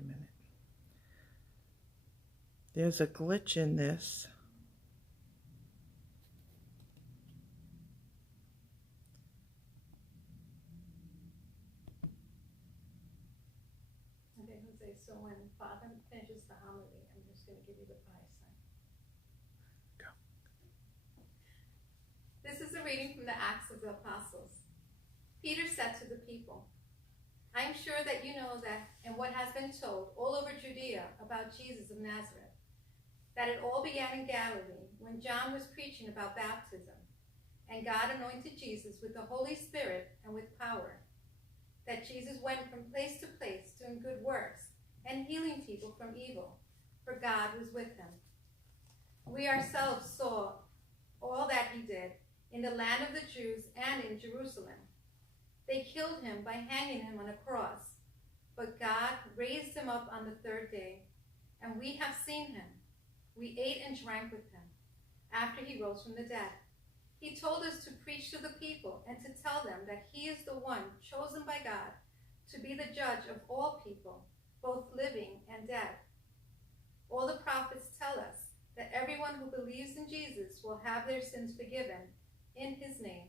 a minute. There's a glitch in this. Okay, Jose, so when Father finishes the homily, I'm just going to give you the pie sign. Go. This is a reading from the Acts of the Apostles. Peter said to the people, I am sure that you know that in what has been told all over Judea about Jesus of Nazareth, that it all began in Galilee when John was preaching about baptism, and God anointed Jesus with the Holy Spirit and with power, that Jesus went from place to place doing good works and healing people from evil, for God was with him. We ourselves saw all that he did in the land of the Jews and in Jerusalem. They killed him by hanging him on a cross, but God raised him up on the third day, and we have seen him. We ate and drank with him after he rose from the dead. He told us to preach to the people and to tell them that he is the one chosen by God to be the judge of all people, both living and dead. All the prophets tell us that everyone who believes in Jesus will have their sins forgiven in his name.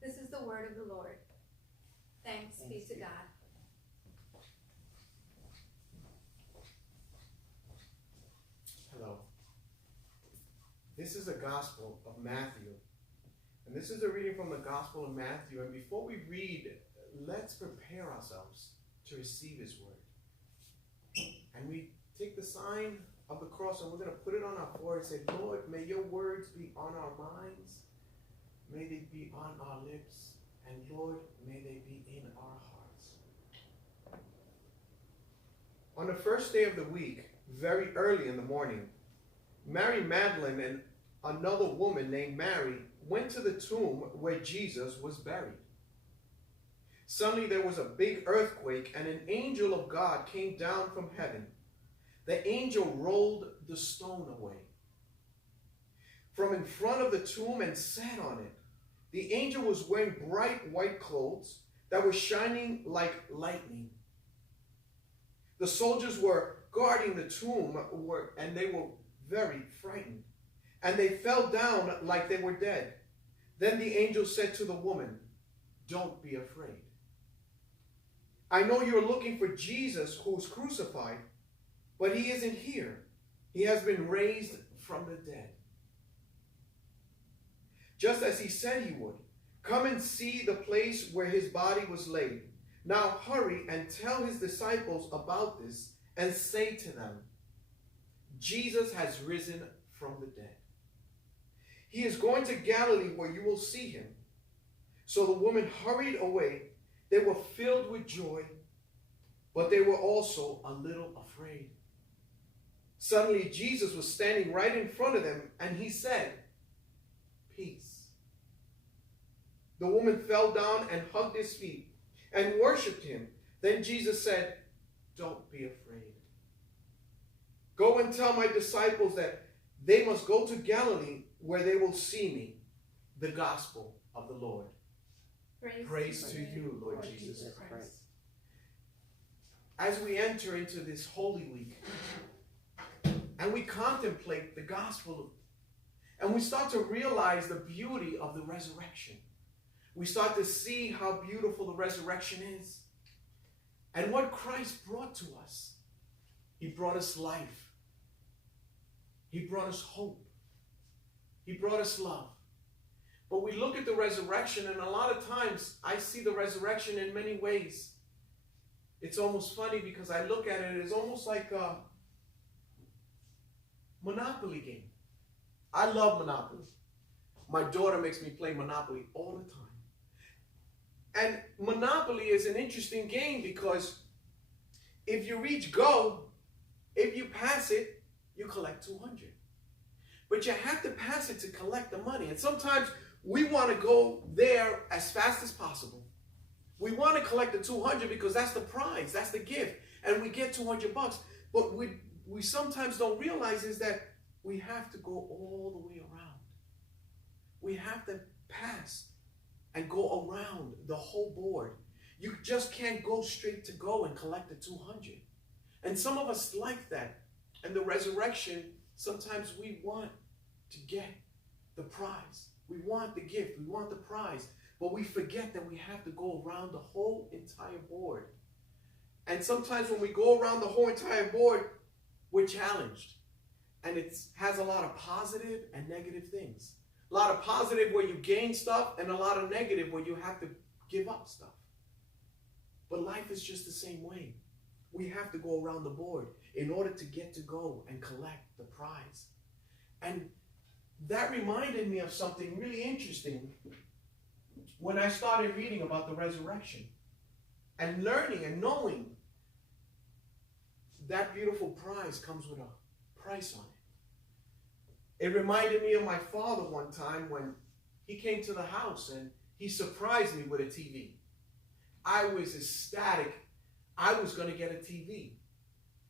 This is the word of the Lord. Thanks be to God. Hello. This is a Gospel of Matthew. And this is a reading from the Gospel of Matthew. And before we read, let's prepare ourselves to receive his word. And we take the sign of the cross and we're going to put it on our forehead and say, Lord, may your words be on our minds. May they be on our lips. And Lord, may they be in our hearts. On the first day of the week, very early in the morning, Mary Magdalene and another woman named Mary went to the tomb where Jesus was buried. Suddenly there was a big earthquake, and an angel of God came down from heaven. The angel rolled the stone away from in front of the tomb and sat on it. The angel was wearing bright white clothes that were shining like lightning. The soldiers were guarding the tomb, and they were very frightened. And they fell down like they were dead. Then the angel said to the woman, don't be afraid. I know you're looking for Jesus who's crucified, but he isn't here. He has been raised from the dead, just as he said he would. Come and see the place where his body was laid. Now hurry and tell his disciples about this and say to them, Jesus has risen from the dead. He is going to Galilee where you will see him. So the woman hurried away. They were filled with joy, but they were also a little afraid. Suddenly Jesus was standing right in front of them, and he said, peace. The woman fell down and hugged his feet and worshipped him. Then Jesus said, don't be afraid. Go and tell my disciples that they must go to Galilee where they will see me. The gospel of the Lord. Praise to you, Lord Jesus Christ. As we enter into this Holy Week and we contemplate the gospel and we start to realize the beauty of the resurrection, we start to see how beautiful the resurrection is and what Christ brought to us. He brought us life. He brought us hope. He brought us love. But we look at the resurrection, and a lot of times I see the resurrection in many ways. It's almost funny because I look at it, it's almost like a Monopoly game. I love Monopoly. My daughter makes me play Monopoly all the time. And Monopoly is an interesting game because if you reach go, if you pass it, you collect 200. But you have to pass it to collect the money. And sometimes we want to go there as fast as possible. We want to collect the 200 because that's the prize, that's the gift. And we get $200. But we sometimes don't realize is that we have to go all the way around. We have to pass and go around the whole board. You just can't go straight to go and collect the 200. And some of us like that. And the resurrection, sometimes we want to get the prize. We want the gift. We want the prize. But we forget that we have to go around the whole entire board. And sometimes when we go around the whole entire board, we're challenged. And it has a lot of positive and negative things. A lot of positive where you gain stuff, and a lot of negative where you have to give up stuff. But life is just the same way. We have to go around the board in order to get to go and collect the prize. And that reminded me of something really interesting when I started reading about the resurrection and learning and knowing that beautiful prize comes with a price on it. It reminded me of my father one time when he came to the house and he surprised me with a TV. I was ecstatic. I was going to get a TV.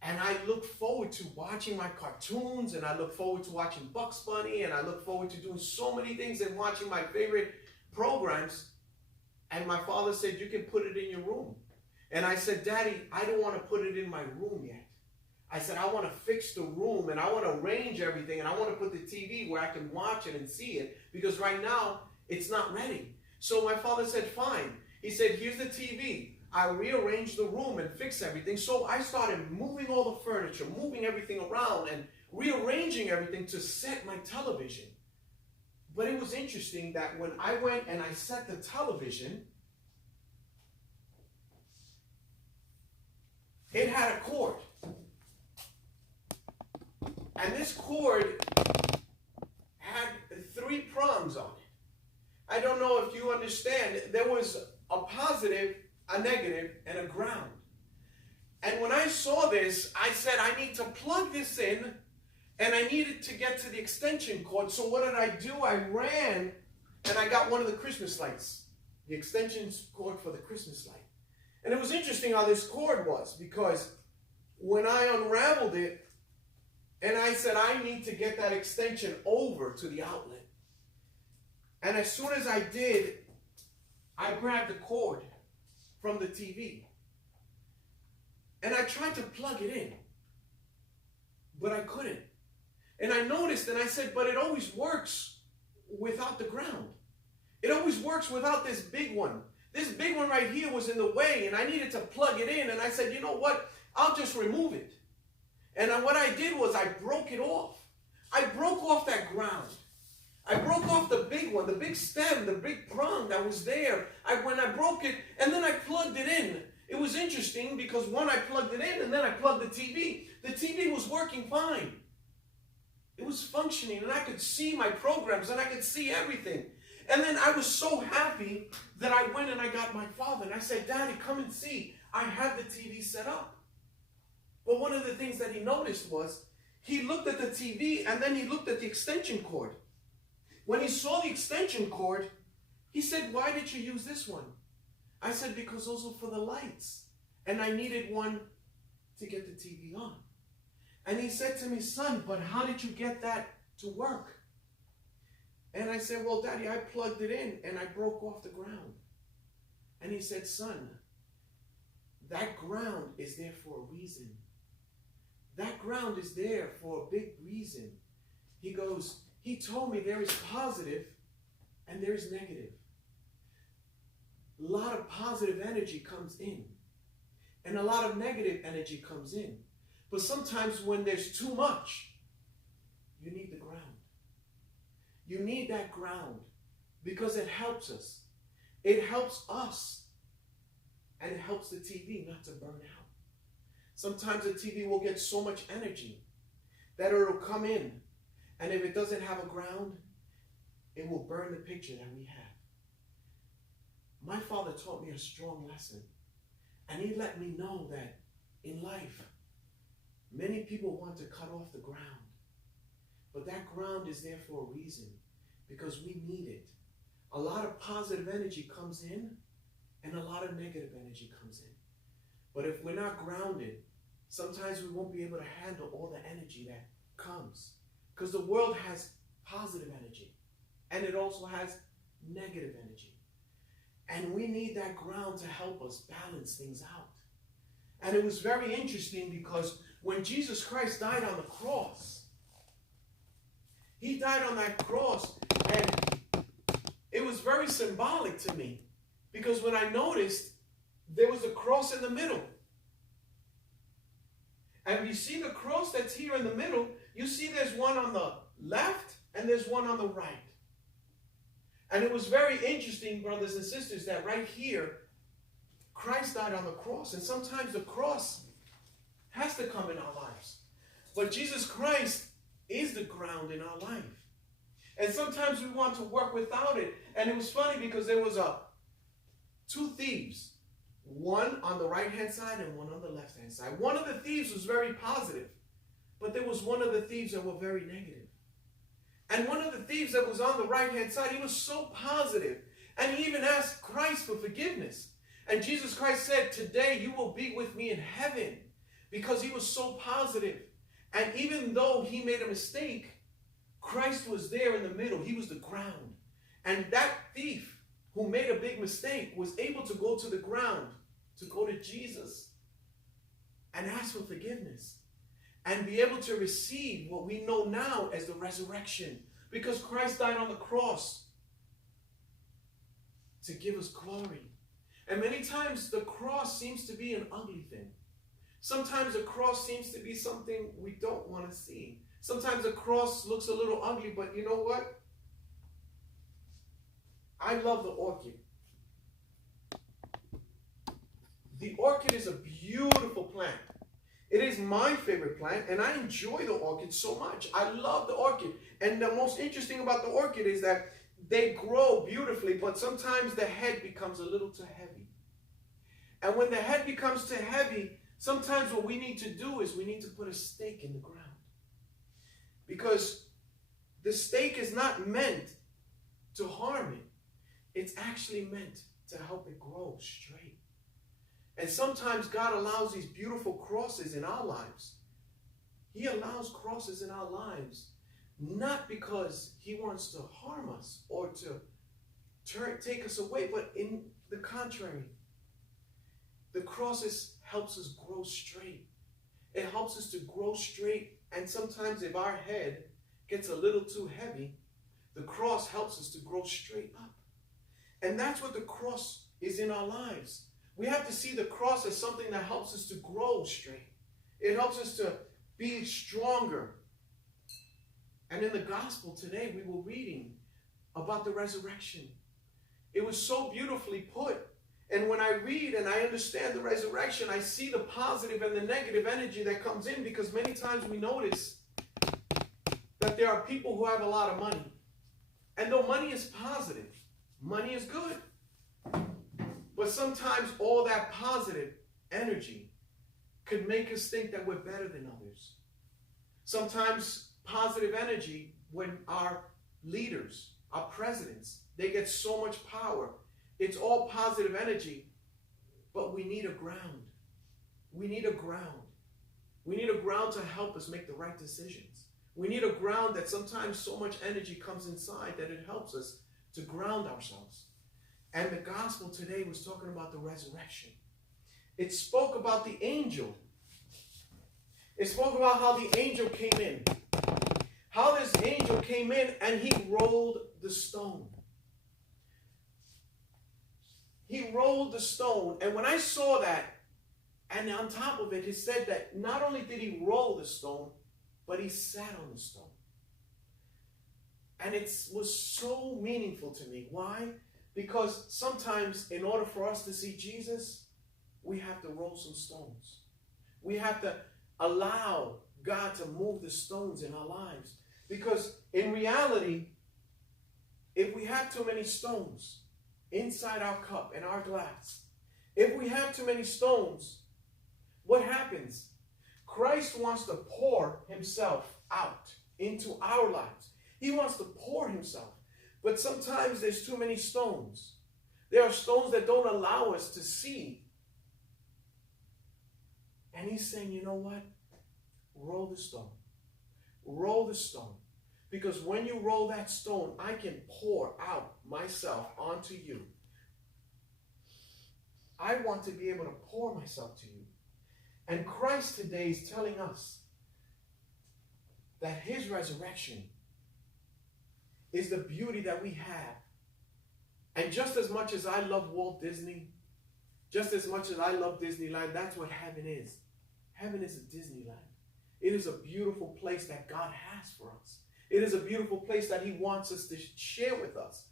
And I looked forward to watching my cartoons, and I looked forward to watching Bugs Bunny, and I looked forward to doing so many things and watching my favorite programs. And my father said, you can put it in your room. And I said, Daddy, I don't want to put it in my room yet. I said, I want to fix the room, and I want to arrange everything, and I want to put the TV where I can watch it and see it, because right now it's not ready. So my father said, fine. He said, here's the TV. I rearranged the room and fixed everything. So I started moving all the furniture, moving everything around, and rearranging everything to set my television. But it was interesting that when I went and I set the television, it had a cord. And this cord had 3 prongs on it. I don't know if you understand. There was a positive, a negative, and a ground. And when I saw this, I said, I need to plug this in, and I needed to get to the extension cord. So what did I do? I ran, and I got one of the Christmas lights, the extension cord for the Christmas light. And it was interesting how this cord was, because when I unraveled it, and I said, I need to get that extension over to the outlet. And as soon as I did, I grabbed the cord from the TV. And I tried to plug it in, but I couldn't. And I noticed, and I said, but it always works without the ground. It always works without this big one. This big one right here was in the way, and I needed to plug it in. And I said, you know what? I'll just remove it. And what I did was I broke it off. I broke off that ground. I broke off the big one, the big stem, the big prong that was there. When I broke it, and then I plugged it in. It was interesting because when I plugged it in and then I plugged the TV was working fine. It was functioning, and I could see my programs, and I could see everything. And then I was so happy that I went and I got my father, and I said, Daddy, come and see. I have the TV set up. But one of the things that he noticed was he looked at the TV, and then he looked at the extension cord. When he saw the extension cord, he said, why did you use this one? I said, because those are for the lights. And I needed one to get the TV on. And he said to me, son, but how did you get that to work? And I said, well, Daddy, I plugged it in and I broke off the ground. And he said, son, that ground is there for a reason. That ground is there for a big reason. He goes, he told me there is positive and there is negative. A lot of positive energy comes in, and a lot of negative energy comes in. But sometimes when there's too much, you need the ground. You need that ground because it helps us. It helps us, and it helps the TV not to burn out. Sometimes the TV will get so much energy that it'll come in, and if it doesn't have a ground, it will burn the picture that we have. My father taught me a strong lesson, and he let me know that in life, many people want to cut off the ground, but that ground is there for a reason, because we need it. A lot of positive energy comes in, and a lot of negative energy comes in. But if we're not grounded, sometimes we won't be able to handle all the energy that comes, because the world has positive energy, and it also has negative energy. And we need that ground to help us balance things out. And it was very interesting because when Jesus Christ died on the cross, he died on that cross, and it was very symbolic to me because when I noticed there was a cross in the middle. And you see the cross that's here in the middle, you see there's one on the left and there's one on the right. And it was very interesting, brothers and sisters, that right here, Christ died on the cross. And sometimes the cross has to come in our lives. But Jesus Christ is the ground in our life. And sometimes we want to work without it. And it was funny because there was two thieves. One on the right-hand side and one on the left-hand side. One of the thieves was very positive. But there was one of the thieves that were very negative. And one of the thieves that was on the right-hand side, he was so positive. And he even asked Christ for forgiveness. And Jesus Christ said, today you will be with me in heaven. Because he was so positive. And even though he made a mistake, Christ was there in the middle. He was the ground. And that thief who made a big mistake was able to go to the ground, to go to Jesus and ask for forgiveness. And be able to receive what we know now as the resurrection. Because Christ died on the cross to give us glory. And many times the cross seems to be an ugly thing. Sometimes the cross seems to be something we don't want to see. Sometimes the cross looks a little ugly, but you know what? I love the orchid. The orchid is a beautiful plant. It is my favorite plant, and I enjoy the orchid so much. I love the orchid. And the most interesting about the orchid is that they grow beautifully, but sometimes the head becomes a little too heavy. And when the head becomes too heavy, sometimes what we need to do is we need to put a stake in the ground. Because the stake is not meant to harm it. It's actually meant to help it grow straight. And sometimes God allows these beautiful crosses in our lives. He allows crosses in our lives not because he wants to harm us or to take us away, but in the contrary. The crosses helps us grow straight. It helps us to grow straight. And sometimes if our head gets a little too heavy, the cross helps us to grow straight up. And that's what the cross is in our lives. We have to see the cross as something that helps us to grow straight. It helps us to be stronger. And in the gospel today, we were reading about the resurrection. It was so beautifully put. And when I read and I understand the resurrection, I see the positive and the negative energy that comes in, because many times we notice that there are people who have a lot of money. And though money is positive, money is good. But sometimes all that positive energy could make us think that we're better than others. Sometimes positive energy, when our leaders, our presidents, they get so much power, it's all positive energy, but we need a ground. We need a ground. We need a ground to help us make the right decisions. We need a ground that sometimes so much energy comes inside that it helps us to ground ourselves. And the gospel today was talking about the resurrection. It spoke about the angel. It spoke about how the angel came in. How this angel came in and he rolled the stone. He rolled the stone. And when I saw that, and on top of it, it said that not only did he roll the stone, but he sat on the stone. And it was so meaningful to me. Why? Because sometimes in order for us to see Jesus, we have to roll some stones. We have to allow God to move the stones in our lives. Because in reality, if we have too many stones inside our cup and our glass, if we have too many stones, what happens? Christ wants to pour himself out into our lives. He wants to pour himself. But sometimes there's too many stones. There are stones that don't allow us to see. And he's saying, you know what? Roll the stone. Roll the stone. Because when you roll that stone, I can pour out myself onto you. I want to be able to pour myself to you. And Christ today is telling us that his resurrection is the beauty that we have. And just as much as I love Walt Disney, just as much as I love Disneyland, that's what heaven is. Heaven is a Disneyland. It is a beautiful place that God has for us. It is a beautiful place that he wants us to share with us.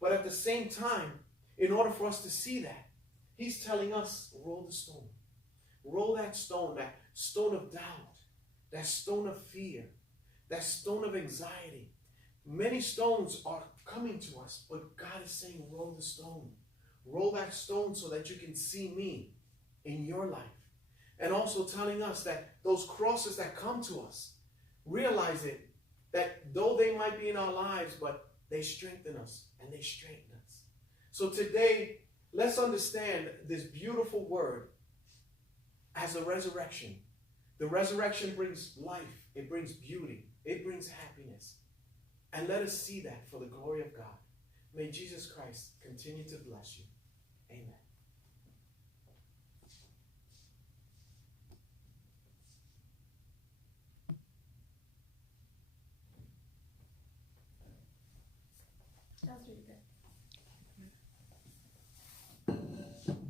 But at the same time, in order for us to see that, he's telling us, roll the stone. Roll that stone of doubt, that stone of fear, that stone of anxiety. Many stones are coming to us, but God is saying, roll the stone. Roll that stone so that you can see me in your life. And also telling us that those crosses that come to us, realize it, that though they might be in our lives, but they strengthen us and they straighten us. So today, let's understand this beautiful word as a resurrection. The resurrection brings life. It brings beauty. It brings happiness. And let us see that for the glory of God. May Jesus Christ continue to bless you. Amen. That's really good.